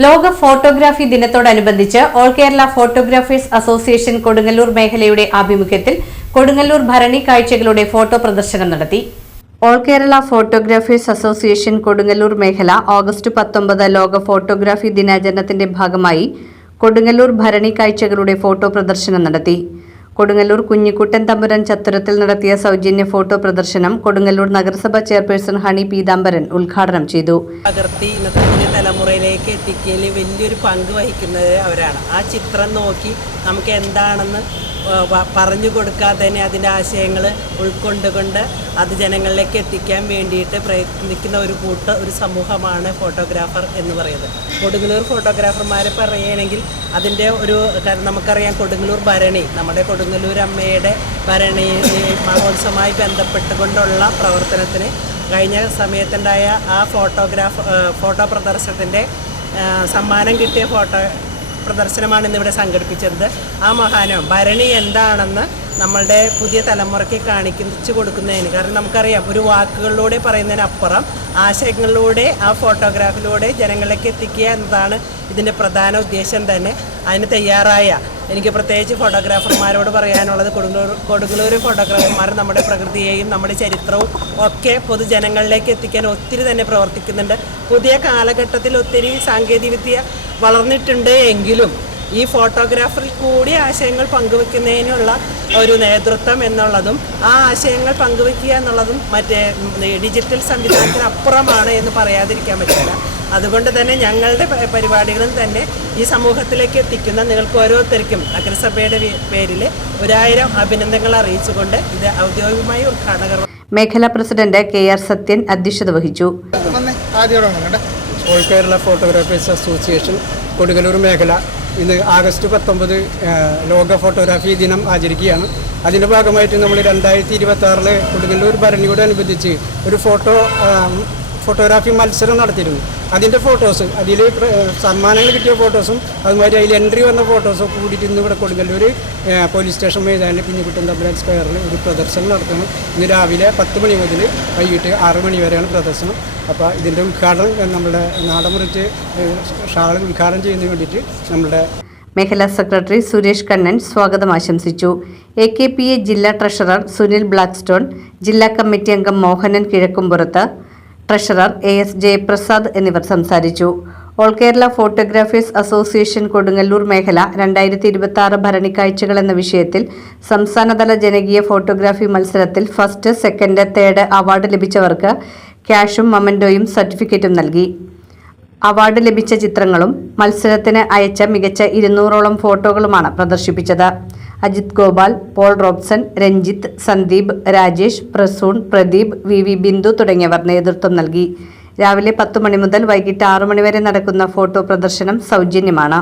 ലോക ഫോട്ടോഗ്രാഫി ദിനത്തോടനുബന്ധിച്ച് all Kerala photographers association Kodungallur മേഖലയുടെ ആഭിമുഖ്യത്തിൽ കൊടുങ്ങല്ലൂർ ഭരണി കാഴ്ചകളുടെ ഫോട്ടോ പ്രദർശനം നടത്തി. All Kerala photographers association Kodungallur മേഖല ഓഗസ്റ്റ് 19 ലോക ഫോട്ടോഗ്രാഫി ദിനാചരണത്തിന്റെ ഭാഗമായി കൊടുങ്ങല്ലൂർ ഭരണി കാഴ്ചകളുടെ ഫോട്ടോ പ്രദർശനം നടത്തി. കൊടുങ്ങല്ലൂർ കുഞ്ഞിക്കുട്ടൻ തമ്പുരാൻ ചത്തുരത്തിൽ നടത്തിയ സൗജന്യ ഫോട്ടോ പ്രദർശനം കൊടുങ്ങല്ലൂർ നഗരസഭ ചെയർപേഴ്സൺ ഹണി പീതാംബരൻ ഉദ്ഘാടനം ചെയ്തു. ഇന്നത്തെ പുതിയ തലമുറയിലേക്ക് എത്തിക്കുന്നതിൽ വലിയൊരു പങ്ക് വഹിക്കുന്നത് അവരാണ്. ആ ചിത്രം നോക്കി നമുക്ക് എന്താണെന്ന് പറഞ്ഞു കൊടുക്കാതെ തന്നെ അതിൻ്റെ ആശയങ്ങൾ ഉൾക്കൊണ്ടുകൊണ്ട് അത് ജനങ്ങളിലേക്ക് എത്തിക്കാൻ വേണ്ടിയിട്ട് പ്രയത്നിക്കുന്ന ഒരു സമൂഹമാണ് ഫോട്ടോഗ്രാഫർ എന്ന് പറയുന്നത്. കൊടുങ്ങല്ലൂർ ഫോട്ടോഗ്രാഫർമാരെ പറയുകയാണെങ്കിൽ അതിൻ്റെ നമുക്കറിയാം കൊടുങ്ങല്ലൂർ ഭരണി, നമ്മുടെ കൊടുങ്ങല്ലൂർ അമ്മയുടെ ഭരണി മഹോത്സവമായി ബന്ധപ്പെട്ടുകൊണ്ടുള്ള പ്രവർത്തനത്തിന് കഴിഞ്ഞ സമയത്തുണ്ടായ ആ ഫോട്ടോ പ്രദർശനത്തിൻ്റെ സമ്മാനം കിട്ടിയ പ്രദർശനമാണ് ഇന്നിവിടെ സംഘടിപ്പിച്ചത്. ആ മഹാനം ഭരണി എന്താണെന്ന് നമ്മളുടെ പുതിയ തലമുറയ്ക്ക് കാണിച്ചു കൊടുക്കുന്നതിന്, കാരണം നമുക്കറിയാം ഒരു വാക്കുകളിലൂടെ പറയുന്നതിനപ്പുറം ആശയങ്ങളിലൂടെ ആ ഫോട്ടോഗ്രാഫിലൂടെ ജനങ്ങളിലേക്ക് എത്തിക്കുക എന്നതാണ് ഇതിൻ്റെ പ്രധാന ഉദ്ദേശം തന്നെ. അതിന് തയ്യാറായ എനിക്ക് പ്രത്യേകിച്ച് ഫോട്ടോഗ്രാഫർമാരോട് പറയാനുള്ളത്, കൊടുങ്ങല്ലൂർ ഫോട്ടോഗ്രാഫർമാർ നമ്മുടെ പ്രകൃതിയെയും നമ്മുടെ ചരിത്രവും ഒക്കെ പൊതുജനങ്ങളിലേക്ക് എത്തിക്കാൻ ഒത്തിരി തന്നെ പ്രവർത്തിക്കുന്നുണ്ട്. പുതിയ കാലഘട്ടത്തിൽ ഒത്തിരി സാങ്കേതികവിദ്യ വളർന്നിട്ടുണ്ട് എങ്കിലും ഈ ഫോട്ടോഗ്രാഫറിൽ കൂടി ആശയങ്ങൾ പങ്കുവെക്കുന്നതിനുള്ള ഒരു നേതൃത്വം എന്നുള്ളതും ആ ആശയങ്ങൾ പങ്കുവെക്കുക എന്നുള്ളതും മറ്റേ ഡിജിറ്റൽ സംവിധാനത്തിന് അപ്പുറമാണ് എന്ന് പറയാതിരിക്കാൻ പറ്റില്ല. അതുകൊണ്ട് തന്നെ ഞങ്ങളുടെ പരിപാടികളും തന്നെ ഈ സമൂഹത്തിലേക്ക് എത്തിക്കുന്ന നിങ്ങൾക്ക് ഓരോരുത്തർക്കും നഗരസഭയുടെ പേരിൽ 1000 അഭിനന്ദനങ്ങൾ അറിയിച്ചുകൊണ്ട് ഇത് ഔദ്യോഗികമായി ഉദ്ഘാടനം. മേഖലാ പ്രസിഡന്റ് KR സത്യൻ അധ്യക്ഷത വഹിച്ചു. All Kerala photographers association Kodungallur മേഖല ഇന്ന് ഓഗസ്റ്റ് 19 ലോക ഫോട്ടോഗ്രാഫി ദിനം ആചരിക്കുകയാണ്. അതിൻ്റെ ഭാഗമായിട്ട് നമ്മൾ 2026 കൊടുങ്ങല്ലൂർ ഭരണിയോടനുബന്ധിച്ച് ഒരു ഫോട്ടോഗ്രാഫി മത്സരം നടത്തിയിരുന്നു. അതിൻ്റെ ഫോട്ടോസ്, അതിൽ സമ്മാനങ്ങൾ കിട്ടിയ ഫോട്ടോസും അതുമാതിരി അതിൽ എൻട്രി വന്ന ഫോട്ടോസും കൂടിയിട്ട് ഇന്ന് ഇവിടെ കൊടുങ്ങല്ലൂർ പോലീസ് സ്റ്റേഷൻ മൈതാനിൽ കുഞ്ഞിക്കുട്ടൻ തമ്പുരാൻ സ്ക്വയറിൽ ഒരു പ്രദർശനം നടത്തുന്നു. ഇന്ന് രാവിലെ 10 മണി മുതൽ വൈകിട്ട് 6 മണി വരെയാണ് പ്രദർശനം. അപ്പോൾ ഇതിൻ്റെ ഉദ്ഘാടനം നമ്മുടെ നാടമുറിച്ച് ഷാൾ ഉദ്ഘാടനം ചെയ്യുന്നതിന് വേണ്ടിയിട്ട് നമ്മുടെ മേഖലാ സെക്രട്ടറി സുരേഷ് കണ്ണൻ സ്വാഗതം ആശംസിച്ചു. AKPA ജില്ലാ ട്രഷറർ സുനിൽ ബ്ലാക്ക്സ്റ്റോൺ, ജില്ലാ കമ്മിറ്റി അംഗം മോഹനൻ കിഴക്കുംപുറത്ത്, ട്രഷറർ AS ജയപ്രസാദ് എന്നിവർ സംസാരിച്ചു. All Kerala photographers association Kodungallur മേഖല 2026 ഭരണിക്കാഴ്ചകൾ എന്ന വിഷയത്തിൽ സംസ്ഥാനതല ജനകീയ ഫോട്ടോഗ്രാഫി മത്സരത്തിൽ ഫസ്റ്റ്, സെക്കൻഡ്, തേർഡ് അവാർഡ് ലഭിച്ചവർക്ക് ക്യാഷും മൊമെന്റോയും സർട്ടിഫിക്കറ്റും നൽകി. അവാർഡ് ലഭിച്ച ചിത്രങ്ങളും മത്സരത്തിന് അയച്ച മികച്ച 200ഓളം ഫോട്ടോകളുമാണ് പ്രദർശിപ്പിച്ചത്. Ajith Gopal, Paul Robson, Ranjith, Sandeep, Rajesh, Prasoon, Pradeep, VV Bindu തുടങ്ങിയവർ നേതൃത്വം നൽകി. രാവിലെ 10 മണി മുതൽ വൈകിട്ട് 6 മണി വരെ നടക്കുന്ന ഫോട്ടോ പ്രദർശനം സൗജന്യമാണ്.